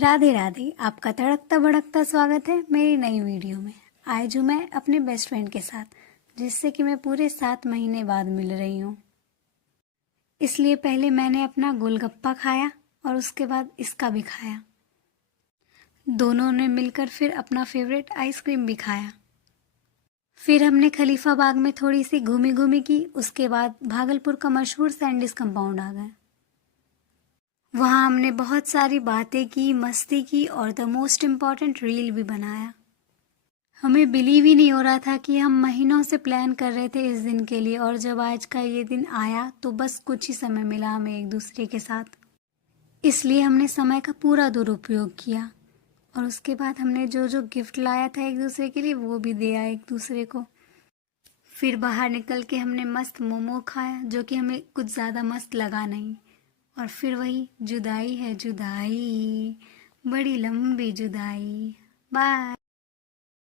राधे राधे। आपका तड़कता भड़कता स्वागत है मेरी नई वीडियो में। आज हूँ मैं अपने बेस्ट फ्रेंड के साथ, जिससे कि मैं पूरे 7 महीने बाद मिल रही हूँ। इसलिए पहले मैंने अपना गोलगप्पा खाया और उसके बाद इसका भी खाया। दोनों ने मिलकर फिर अपना फेवरेट आइसक्रीम भी खाया। फिर हमने खलीफा बाग में थोड़ी सी घूमी घूमी की। उसके बाद भागलपुर का मशहूर सैंडविच कंपाउंड आ गए। वहाँ हमने बहुत सारी बातें की, मस्ती की और द मोस्ट इम्पॉर्टेंट रील भी बनाया। हमें बिलीव ही नहीं हो रहा था कि हम महीनों से प्लान कर रहे थे इस दिन के लिए, और जब आज का ये दिन आया तो बस कुछ ही समय मिला हमें एक दूसरे के साथ। इसलिए हमने समय का पूरा दुरुपयोग किया और उसके बाद हमने जो जो गिफ्ट लाया था एक दूसरे के लिए वो भी दिया एक दूसरे को। फिर बाहर निकल के हमने मस्त मोमो खाया, जो कि हमें कुछ ज़्यादा मस्त लगा नहीं। और फिर वही जुदाई है जुदाई, बड़ी लंबी जुदाई। बाय।